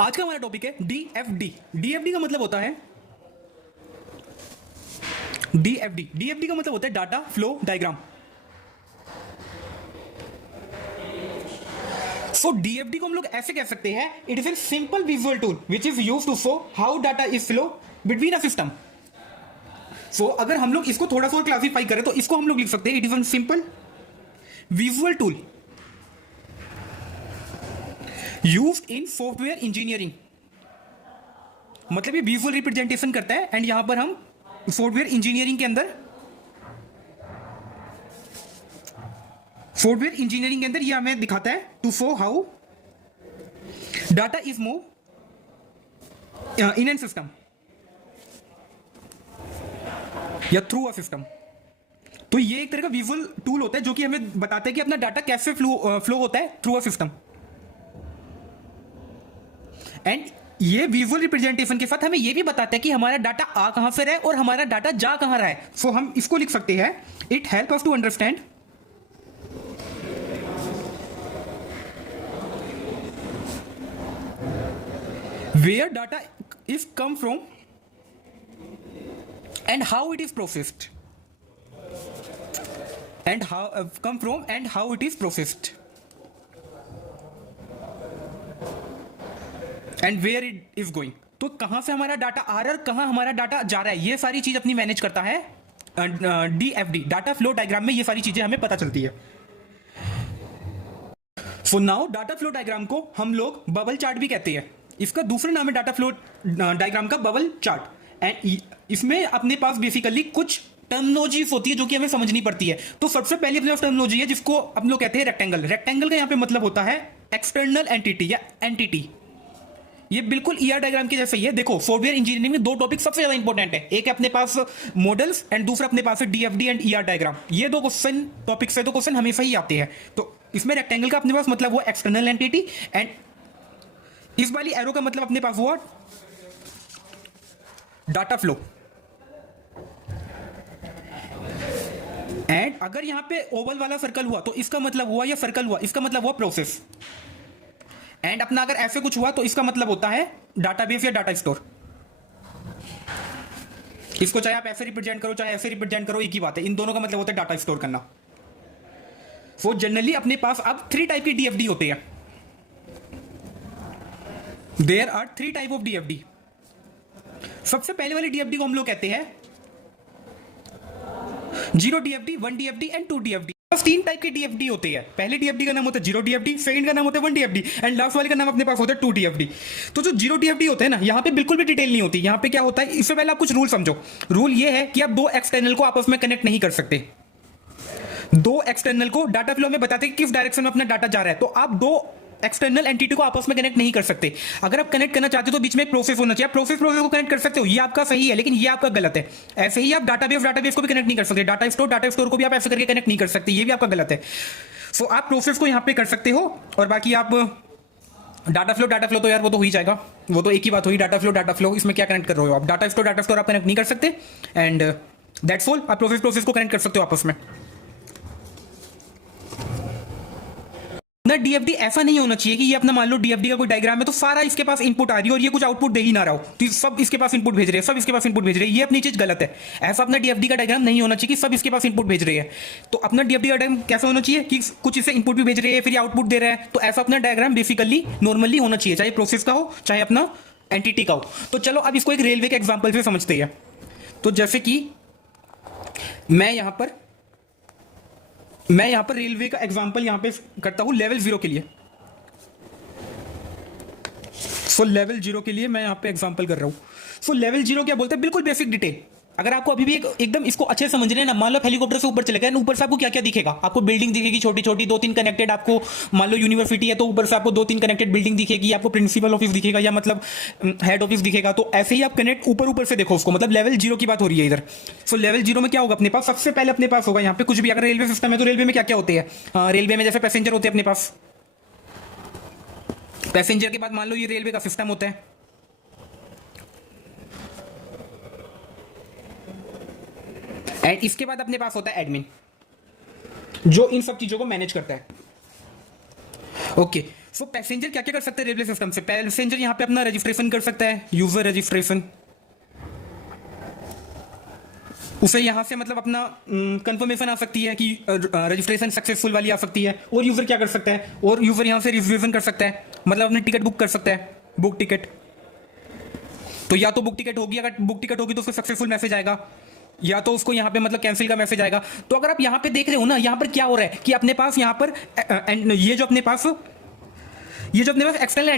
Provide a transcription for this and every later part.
आज का हमारा टॉपिक है डीएफडी। डीएफडी का मतलब होता है डीएफडी का मतलब होता है data flow diagram. So DFD को हम लोग ऐसे कह सकते हैं, it is a simple visual tool which is used to show how data is flow between a system. So अगर हम लोग इसको थोड़ा सा और क्लासिफाई करें तो इसको हम लोग लिख सकते हैं, it is a simple visual tool used in software engineering. मतलब ये विजुअल रिप्रेजेंटेशन करता है एंड यहां पर हम सॉफ्टवेयर इंजीनियरिंग के अंदर ये हमें दिखाता है to show how data is move in an system या थ्रू अ सिस्टम। तो ये एक तरह का विजुअल टूल होता है जो कि हमें बताता है कि अपना डाटा कैसे फ्लो होता है थ्रू अ सिस्टम। एंड ये विजुअल रिप्रेजेंटेशन के साथ हमें ये भी बताता है कि हमारा डाटा आ कहां से रहा है और हमारा डाटा जा कहां रहा है। सो हम इसको लिख सकते हैं, it help us to understand where data is come from and how it is processed and how it is processed and where it is going। तो कहां से हमारा डाटा आ रहा है और कहां हमारा डाटा जा रहा है, ये सारी चीज अपनी मैनेज करता है डीएफडी। डाटा फ्लो डायग्राम में ये सारी चीजें हमें पता चलती है। So now data flow diagram को हम लोग बबल चार्ट भी कहते हैं। इसका दूसरा नाम है डाटा फ्लो डायग्राम का बबल चार्ट। एंड इसमें अपने पास बेसिकली कुछ टर्मिनोलॉजीज होती है जो कि हमें समझनी पड़ती है। तो सबसे पहली अपने पास टर्मिनोलॉजी है जिसको हम लोग कहते हैं रेक्टेंगल। रेक्टेंगल का यहाँ पे मतलब होता है एक्सटर्नल एंटिटी या एंटिटी। ये बिल्कुल ईआर डायग्राम के जैसे ही है। देखो सॉफ्टवेयर इंजीनियरिंग में दो टॉपिक सबसे ज्यादा इंपॉर्टेंट है, एक है अपने पास मॉडल्स एंड दूसरा अपने पास है डीएफडी एंड ईआर डायग्राम। ये दो क्वेश्चन टॉपिक से दो क्वेश्चन हमेशा ही आते हैं। तो इसमें रेक्टेंगल का अपने पास मतलब हुआ एक्सटर्नल एंटिटी एंड इस वाली एरो का मतलब अपने पास हुआ डाटा फ्लो। एंड अगर यहां पे ओवल वाला सर्कल हुआ तो इसका मतलब हुआ, या सर्कल हुआ इसका मतलब हुआ प्रोसेस। एंड अपना अगर ऐसे कुछ हुआ तो इसका मतलब होता है डाटाबेस या डाटा स्टोर। इसको चाहे आप ऐसे रिप्रेजेंट करो चाहे ऐसे रिप्रेजेंट करो, एक ही बात है, इन दोनों का मतलब होता है डाटा स्टोर करना। सो जनरली अपने पास अब 3 टाइप की डीएफडी होते हैं। There are 3 type of DFD. सबसे पहले वाली डीएफडी को हम लोग कहते हैं 0 डीएफडी, 1 डीएफडी एंड 2 डीएफडी। बस 3 टाइप के डीएफडी होते हैं। पहले डीएफडी का नाम होता है 0 डीएफडी, सेकंड का नाम होता है 1 डीएफडी एंड लास्ट वाले का नाम अपने पास होता है 2 डीएफडी। तो जो 0 डीएफडी होते हैं ना, यहां पे बिल्कुल भी डिटेल नहीं होती। यहां पे क्या होता है, इससे पहले आप कुछ रूल समझो। रूल ये है कि आप 2 एक्सटर्नल को आपस में कनेक्ट नहीं कर सकते। 2 एक्सटर्नल को डाटा फ्लो में बताते हैं किस डायरेक्शन में अपना डाटा जा रहा है, तो आप 2 एक्सटर्नल एंटिटी को आपस में कनेक्ट नहीं कर सकते। अगर आप कनेक्ट करना चाहते हो तो बीच में एक प्रोसेस होना चाहिए। प्रोसेस को कनेक्ट कर सकते हो, ये आपका सही है, लेकिन ये आपका गलत है। ऐसे ही आप डाटाबेस को भी कनेक्ट नहीं कर सकते। डाटा स्टोर को भी आप ऐसे करके कनेक्ट नहीं कर सकते, ये भी आपका गलत है। सो आप प्रोसेस को यहां पे कर सकते हो और बाकी आप डाटा फ्लो तो यार वो तो हो ही जाएगा, वो तो एक ही बात हुई। डाटा फ्लो इसमें क्या कनेक्ट कर रहे हो आप, डाटा स्टोर आप कनेक्ट नहीं कर सकते एंड दैट्स ऑल। आप प्रोसेस को कनेक्ट कर सकते हो आपस में। ना डीएफडी ऐसा नहीं होना चाहिए कि ये अपना मान लो डीएफडी का कोई डायग्राम है तो सारा इसके पास इनपुट आ रही है और ये कुछ आउटपुट दे ही ना रहा हो, तो सब इसके पास इनपुट भेज रहे हैं, सब इसके पास इनपुट भेज रहे हैं। ये अपनी चीज गलत है। ऐसा अपना डीएफडी का डायग्राम नहीं होना चाहिए कि सब इसके पास इनपुट भेज रहे हैं। तो अपना डीएफडी का डायग्राम कैसा होना चाहिए कि कुछ इसे इनपुट भी भेज रहे हैं फिर आउटपुट दे रहा है। तो ऐसा अपना डायग्राम बेसिकली नॉर्मली होना चाहिए, चाहे प्रोसेस का हो चाहे अपना एंटिटी का हो। तो चलो अब इसको एक रेलवे के एग्जाम्पल से समझते हैं। तो जैसे कि मैं यहां पर रेलवे का एग्जाम्पल यहां पे करता हूं लेवल 0 के लिए। सो लेवल 0 के लिए मैं यहां पे एग्जांपल कर रहा हूं। सो लेवल 0 क्या बोलते हैं, बिल्कुल बेसिक डिटेल। अगर आपको अभी भी एकदम इसको अच्छे से समझ रहे हैं ना, मान लो हेलीकॉप्टर से ऊपर चले गए, ऊपर से आपको क्या क्या दिखेगा, आपको बिल्डिंग दिखेगी छोटी छोटी 2-3 कनेक्टेड। आपको मान लो यूनिवर्सिटी है तो ऊपर से आपको 2-3 कनेक्टेड बिल्डिंग दिखेगी, आपको प्रिंसिपल ऑफिस दिखेगा या मतलब हेड ऑफिस दिखेगा। तो ऐसे ही आप कनेक्ट ऊपर से देखो उसको, मतलब लेवल 0 की बात हो रही है इधर। सो लेवल 0 में क्या होगा, अपने पास सबसे पहले अपने पास होगा यहाँ पे कुछ भी। अगर रेलवे सिस्टम है तो रेलवे में क्या क्या होते हैं, रेलवे में जैसे पैसेंजर होते हैं अपने पास, पैसेंजर के बाद मान लो ये रेलवे का सिस्टम होता है। एंड इसके बाद अपने पास होता है एडमिन, जो इन सब चीजों को मैनेज करता है। ओके सो पैसेंजर क्या क्या कर सकते हैं रेलवे सिस्टम से? पैसेंजर यहाँ पे अपना रजिस्ट्रेशन कर सकता है, यूजर रजिस्ट्रेशन। उसे यहाँ से मतलब अपना कंफर्मेशन आ सकती है कि रजिस्ट्रेशन सक्सेसफुल वाली आ सकती है। और यूजर क्या कर सकता है? और यूजर यहाँ से रिजर्वेशन कर सकता है, मतलब अपनी टिकट बुक कर सकता है, बुक टिकट। तो या तो बुक टिकट होगी, अगर बुक टिकट होगी तो उसको सक्सेसफुल मैसेज आएगा, या तो उसको यहाँ पे मतलब कैंसिल का मैसेज आएगा। तो अगर आप यहाँ पे देख रहे हो ना, यहाँ पर क्या हो रहा है कि अपने पास यहाँ पर ये जो अपने पास एक्सटर्नल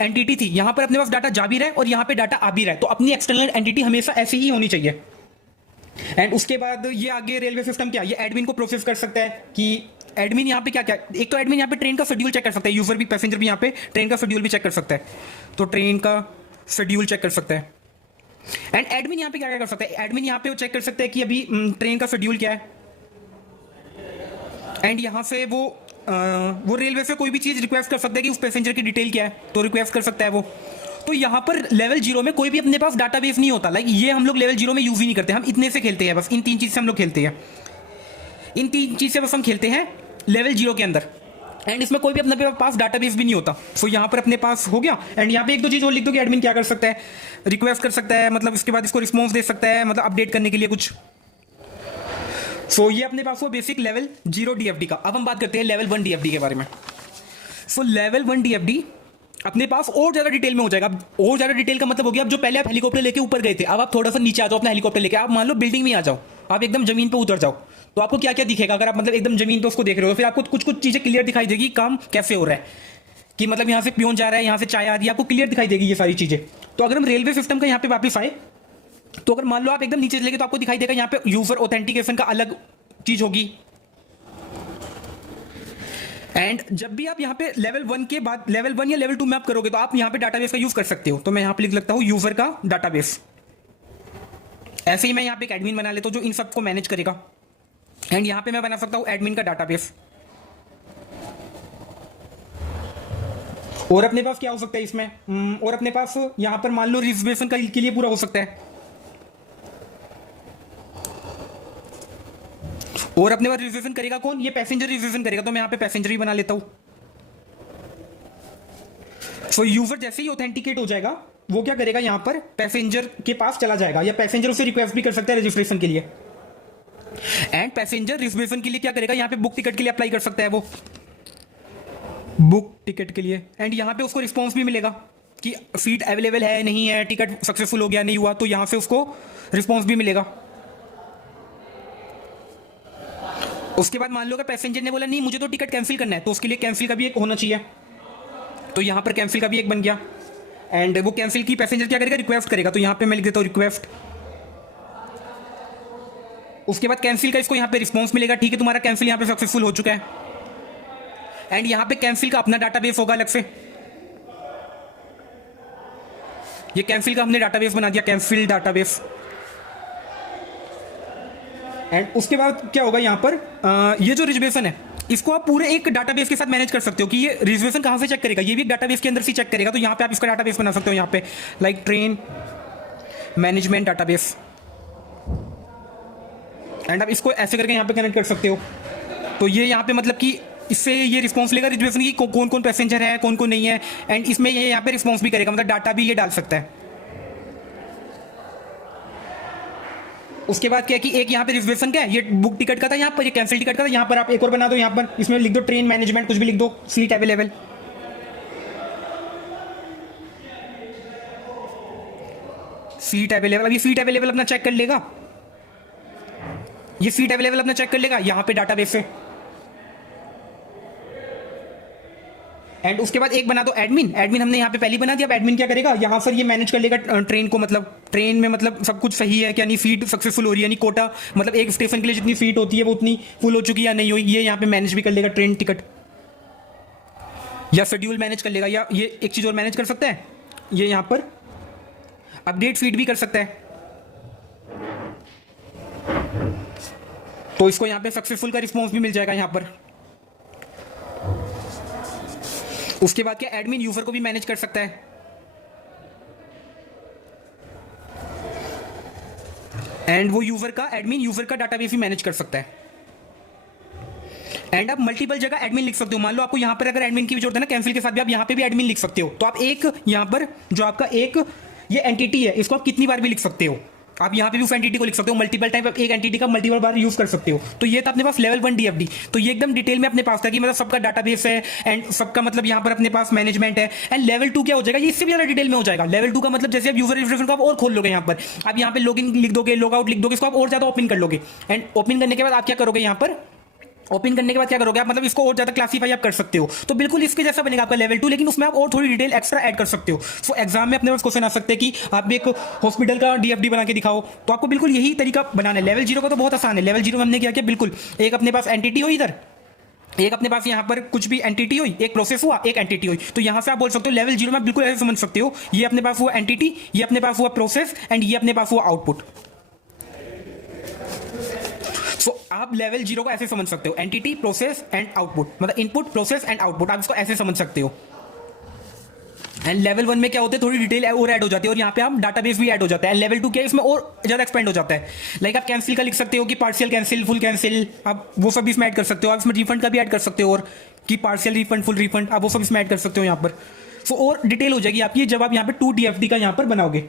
एंटिटी थी, यहाँ पर अपने पास डाटा जा भी रहा है और यहाँ पे डाटा आ भी रहा है। तो अपनी एक्सटर्नल एंटिटी हमेशा ऐसी ही होनी चाहिए। एंड उसके बाद ये आगे रेलवे सिस्टम क्या, ये एडमिन को प्रोसेस कर सकता है कि एडमिन यहाँ पे क्या क्या, एक तो एडमिन यहाँ पे ट्रेन का शेड्यूल चेक कर सकता है, यूजर भी पैसेंजर भी यहाँ पे ट्रेन का शेड्यूल भी चेक कर सकता है। तो ट्रेन का शेड्यूल चेक कर सकता है। एंड एडमिन यहाँ पे क्या क्या कर सकता है? एडमिन यहाँ पे चेक कर सकता है कि अभी ट्रेन का शेड्यूल क्या है। एंड यहाँ से वो रेलवे से कोई भी चीज़ रिक्वेस्ट कर सकता है कि उस पैसेंजर की डिटेल क्या है, तो रिक्वेस्ट कर सकता है वो। तो यहाँ पर लेवल 0 में कोई भी अपने पास डाटाबेस नहीं होता। लाइक ये हम लोग लेवल 0 में यूज ही नहीं करते, हम इतने से खेलते हैं बस। इन 3 चीज़ से हम लोग खेलते हैं, इन 3 चीज़ से बस हम खेलते हैं लेवल 0 के अंदर। एंड इसमें कोई भी अपने पास डाटाबेस भी नहीं होता। सो यहाँ पर अपने पास हो गया। एंड यहाँ पे एक दो चीज़ और लिख दो कि एडमिन क्या कर सकता है, रिक्वेस्ट कर सकता है, मतलब इसके बाद इसको रिस्पॉन्स दे सकता है, मतलब अपडेट करने के लिए कुछ। सो ये अपने पास वो बेसिक लेवल 0 डीएफडी का। अब हम बात करते हैं लेवल 1 डीएफडी के बारे में। सो लेवल 1 डीएफडी अपने पास और ज्यादा डिटेल में हो जाएगा। और ज्यादा डिटेल का मतलब हो गया, अब जो पहले आप हेलीकॉप्टर लेके ऊपर गए थे, अब आप थोड़ा सा नीचे आ जाओ अपना हेलीकॉप्टर लेके। आप मान लो बिल्डिंग में आ जाओ, आप एकदम जमीन पे उतर जाओ, तो आपको क्या क्या दिखेगा? अगर आप मतलब एकदम जमीन पे उसको देख रहे हो, फिर आपको कुछ कुछ चीजें क्लियर दिखाई देगी, काम कैसे हो रहा है, कि मतलब यहाँ से पियोन जा रहा है, यहाँ से चाय आ रही है, आपको क्लियर दिखाई देगी ये सारी चीजें। तो अगर हम रेलवे सिस्टम का यहाँ पे वापस आए, तो अगर मान लो आप एकदम नीचे चले गए, तो आपको दिखाई देगा यहाँ पे यूजर ऑथेंटिकेशन का अलग चीज होगी। एंड जब भी आप यहाँ पे लेवल 1 के बाद लेवल 1 या लेवल 2 में आप करोगे, तो आप यहाँ पे डाटाबेस का यूज कर सकते हो। तो मैं यहाँ पे लिख लगता हूँ यूजर का डाटाबेस। ऐसे ही मैं यहाँ पे एक एडमिन बना लेता हूँ जो इन सबको मैनेज करेगा। एंड यहाँ पे मैं बना सकता हूँ एडमिन का डाटाबेस। और अपने पास क्या हो सकता है इसमें, और अपने पास यहाँ पर मान लो रिजर्वेशन का के लिए पूरा हो सकता है। और अपने पास रिजर्वेशन करेगा कौन? ये पैसेंजर रिजर्वेशन करेगा। तो मैं यहाँ पे पैसेंजर ही बना लेता हूँ। सो यूजर जैसे ही ऑथेंटिकेट हो जाएगा, वो क्या करेगा, यहाँ पर पैसेंजर के पास चला जाएगा, या पैसेंजर उसे रिक्वेस्ट भी कर सकता है रजिस्ट्रेशन के लिए। एंड पैसेंजर रिजर्वेशन के लिए क्या करेगा, यहाँ पे बुक टिकट के लिए अप्लाई कर सकता है वो, बुक टिकट के लिए। एंड यहाँ पे उसको रिस्पॉन्स भी मिलेगा कि सीट अवेलेबल है नहीं है, टिकट सक्सेसफुल हो गया नहीं हुआ, तो यहाँ से उसको रिस्पॉन्स भी मिलेगा। उसके बाद मान लो कि पैसेंजर ने बोला नहीं मुझे तो टिकट कैंसिल करना है, तो उसके लिए कैंसिल का भी एक होना चाहिए। तो यहाँ पर कैंसिल का भी एक बन गया। एंड वो कैंसिल की पैसेंजर क्या करेगा, रिक्वेस्ट करेगा। तो यहाँ पे मैं लिख देता हूँ रिक्वेस्ट। उसके बाद कैंसिल का इसको यहाँ पे रिस्पॉन्स मिलेगा, ठीक है तुम्हारा कैंसिल यहाँ पे सक्सेसफुल हो चुका है। एंड यहाँ पे कैंसिल का अपना डाटाबेस होगा अलग से। ये कैंसिल का हमने डाटाबेस बना दिया, कैंसिल डाटाबेस। एंड उसके बाद क्या होगा, यहाँ पर ये जो रिजर्वेशन है इसको आप पूरे एक डाटाबेस के साथ मैनेज कर सकते हो कि ये रिजर्वेशन कहाँ से चेक करेगा, ये भी एक डाटाबेस के अंदर से चेक करेगा। तो यहाँ पे आप इसका डाटाबेस बना सकते हो, यहाँ पे like train management database. And आप इसको ऐसे करके यहाँ पे कनेक्ट कर सकते हो। तो ये यहाँ पे मतलब कि इससे ये रिस्पॉन्स लेगा रिजर्वेशन की कौन कौन पैसेंजर है, कौन कौन नहीं है। एंड इसमें ये यहाँ पे रिस्पॉन्स भी करेगा, मतलब डाटा भी ये डाल सकता है। उसके बाद क्या है कि एक यहाँ पे रिजर्वेशन क्या है, ये बुक टिकट का था, यहाँ पर ये कैंसिल टिकट का था। यहाँ पर आप एक और बना दो, यहाँ पर इसमें लिख दो ट्रेन मैनेजमेंट, कुछ भी लिख दो, सीट अवेलेबल। सीट अवेलेबल, अब ये सीट अवेलेबल अपना चेक कर लेगा, ये सीट अवेलेबल अपना चेक कर लेगा यहाँ पे डाटाबेस से। एंड उसके बाद एक बना दो एडमिन। एडमिन हमने यहाँ पे पहले बना दिया। अब एडमिन क्या करेगा, यहाँ पर ये मैनेज कर लेगा ट्रेन को, मतलब ट्रेन में मतलब सब कुछ सही है क्या नहीं, सीट सक्सेसफुल हो रही है नहीं, कोटा मतलब एक स्टेशन के लिए जितनी सीट होती है वो उतनी फुल हो चुकी है या नहीं हुई, ये यहाँ पे मैनेज भी कर लेगा ट्रेन टिकट, या शेड्यूल मैनेज कर लेगा। या ये एक चीज़ और मैनेज कर सकता है, ये यहाँ पर अपडेट फीड भी कर सकता है। तो इसको यहाँ पे सक्सेसफुल का रिस्पॉन्स भी मिल जाएगा यहाँ पर। उसके बाद क्या एडमिन यूजर को भी मैनेज कर सकता है। एंड वो यूजर का एडमिन यूजर का डाटाबेस भी मैनेज कर सकता है। एंड आप मल्टीपल जगह एडमिन लिख सकते हो। मान लो आपको यहाँ पर अगर एडमिन की भी जरूरत है ना, कैंसिल के साथ भी आप यहाँ पे भी एडमिन लिख सकते हो। तो आप एक यहाँ पर जो आपका एक ये एंटिटी है, इसको आप कितनी बार भी लिख सकते हो। आप यहाँ पे भी उस एंटिटी को लिख सकते हो मल्टीपल टाइम, आप एक एंटिटी का मल्टीपल बार यूज कर सकते हो। तो ये था अपने पास लेवल 1 डीएफडी। तो ये एकदम डिटेल में अपने पास था कि मतलब सबका डाटाबेस है एंड सबका मतलब यहाँ पर अपने पास मैनेजमेंट है। एंड लेवल 2 क्या हो जाएगा, ये इससे भी ज्यादा डिटेल में हो जाएगा। लेवल 2 का मतलब जैसे आप यूजर रजिस्ट्रेशन को आप और खोल लोगे, यहाँ पर आप यहाँ पे लॉगिन लिख दोगे, लॉग आउट लिख दोगे, इसको आप और ज्यादा ओपन कर लोगे। एंड ओपन करने के बाद आप क्या करोगे, यहाँ पर ओपन करने के बाद क्या करोगे आप, मतलब इसको और ज्यादा क्लासीफाई आप कर सकते हो। तो बिल्कुल इसके जैसा बनेगा आपका लेवल 2, लेकिन उसमें आप और थोड़ी डिटेल एक्स्ट्रा ऐड कर सकते हो। सो एग्जाम में अपने पास क्वेश्चन आ सकते हैं कि आप भी एक हॉस्पिटल का डीएफडी बना के दिखाओ, तो आपको बिल्कुल यही तरीका बनाना है। लेवल 0 का तो बहुत आसान है। लेवल 0 में हमने क्या किया, बिल्कुल एक अपने पास एंटिटी हो, इधर एक अपने पास यहाँ पर कुछ भी एंटिटी हुई, एक प्रोसेस हुआ, एक एंटिटी हुई। तो यहाँ से आप बोल सकते हो लेवल 0 में बिल्कुल ऐसे समझ सकते हो, ये अपने पास हुआ एंटिटी, ये अपने पास हुआ प्रोसेस एंड ये अपने पास हुआ आउटपुट। सो आप लेवल 0 को ऐसे समझ सकते हो, एंटिटी, प्रोसेस एंड आउटपुट, मतलब इनपुट, प्रोसेस एंड आउटपुट, आप इसको ऐसे समझ सकते हो। एंड लेवल 1 में क्या होता है, थोड़ी डिटेल और ऐड हो जाती है और यहाँ पे आप डाटाबेस भी ऐड हो जाता है। लेवल 2 क्या है, इसमें और ज्यादा एक्सपेंड हो जाता है। लाइक आप कैंसिल का लिख सकते हो कि पार्शियल कैंसिल, फुल कैंसिल, आप वो सब इसमें ऐड कर सकते हो। आप इसमें रिफंड का भी ऐड कर सकते हो, और कि पार्शियल रिफंड, फुल रिफंड, आप वो सब इसमें ऐड कर सकते हो यहाँ पर। सो और डिटेल हो जाएगी आपकी जब आप यहाँ पे 2 DFD का यहाँ पर बनाओगे।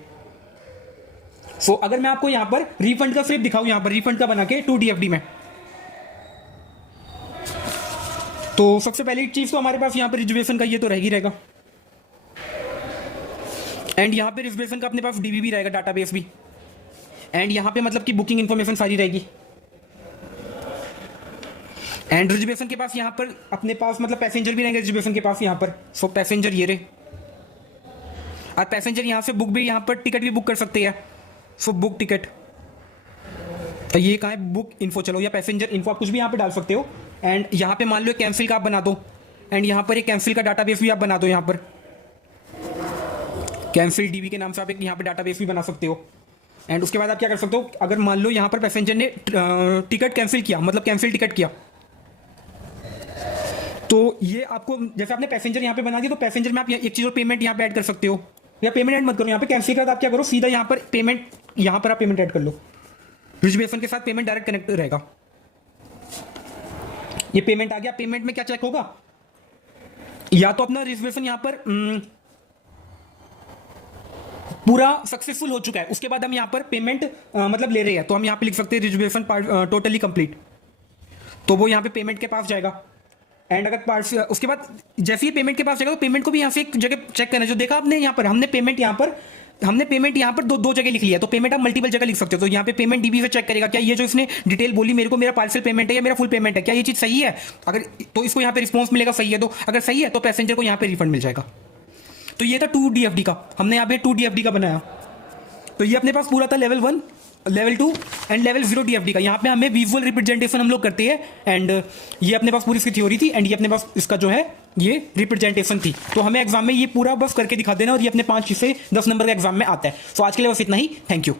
सो अगर मैं आपको यहाँ पर रिफंड का सिर्फ दिखाऊं, यहाँ पर रिफंड का बना के 2 DFD में, तो सबसे पहली चीज तो हमारे पास यहाँ पर रिजर्वेशन का ये तो रह ही रहेगा। एंड यहाँ पे रिजर्वेशन का अपने पास डीबी भी रहेगा, डाटाबेस भी। एंड यहाँ पे मतलब कि बुकिंग इंफॉर्मेशन सारी रहेगी। एंड रिजर्वेशन के पास यहाँ पर अपने पास मतलब पैसेंजर भी रहेंगे रिजर्वेशन के पास यहाँ पर। सो पैसेंजर ये रहे, और पैसेंजर यहाँ से बुक भी, यहाँ पर टिकट भी बुक कर सकते हैं। सो बुक टिकट, तो ये कहाँ है, बुक इन्फो, चलो या पैसेंजर इन्फो, आप कुछ भी यहाँ पे डाल सकते हो। एंड यहाँ पे मान लो कैंसिल का आप बना दो, एंड यहाँ पर एक कैंसिल का डाटाबेस भी आप बना दो। यहाँ पर कैंसिल डीबी के नाम से आप एक यहाँ पे डाटाबेस भी बना सकते हो। एंड उसके बाद आप क्या कर सकते हो, अगर मान लो यहाँ पर पैसेंजर ने टिकट कैंसिल किया, मतलब कैंसिल टिकट किया, तो ये आपको जैसे आपने पैसेंजर यहाँ पे बना दिया, तो पैसेंजर में आप एक चीज और पेमेंट यहाँ पे ऐड कर सकते हो, या पेमेंट ऐड मत करो। यहाँ पे कैंसिल के बाद आप क्या करो, सीधा यहाँ पर पेमेंट, यहाँ पर आप पेमेंट ऐड कर लो। रिजर्वेशन के साथ पेमेंट डायरेक्ट कनेक्ट रहेगा। ये पेमेंट आ गया, पेमेंट में क्या चेक होगा, या तो अपना रिजर्वेशन यहाँ पर पूरा सक्सेसफुल हो चुका है, उसके बाद हम यहाँ पर पेमेंट मतलब ले रहे हैं, तो हम यहाँ पे लिख सकते हैं रिजर्वेशन टोटली कंप्लीट, तो वो यहाँ पे पेमेंट के पास जाएगा। एंड अगर पार्ट उसके बाद जैसे ही पेमेंट के पास जाएगा, तो पेमेंट को भी यहाँ से एक जगह चेक करना है। जो देखा आपने यहाँ पर, हमने पेमेंट यहाँ पर दो जगह लिख लिया है, तो पेमेंट आप मल्टीपल जगह लिख सकते हो। तो यहाँ पे पेमेंट डीबी से चेक करेगा क्या ये जो इसने डिटेल बोली मेरे को, मेरा पार्सल पेमेंट है या मेरा फुल पेमेंट है, क्या ये चीज सही है। अगर तो इसको यहाँ पे रिस्पॉन्स मिलेगा सही है, तो अगर सही है तो पैसेंजर को यहाँ पे रिफंड मिल जाएगा। तो ये था 2 DFD का, हमने यहाँ पे 2 DFD का बनाया। तो ये अपने पास पूरा था level 1, level 2 and level 0 DFD का। यहाँ पे हमें विजुअल रिप्रेजेंटेशन हम लोग करते हैं, एंड ये अपने पास पूरी इसकी थ्योरी थी, एंड ये अपने पास इसका जो है ये रिप्रेजेंटेशन थी। तो हमें एग्जाम में ये पूरा बस करके दिखा देना, और ये अपने 5 से 10 नंबर के एग्जाम में आता है। तो आज के लिए बस इतना ही, थैंक यू।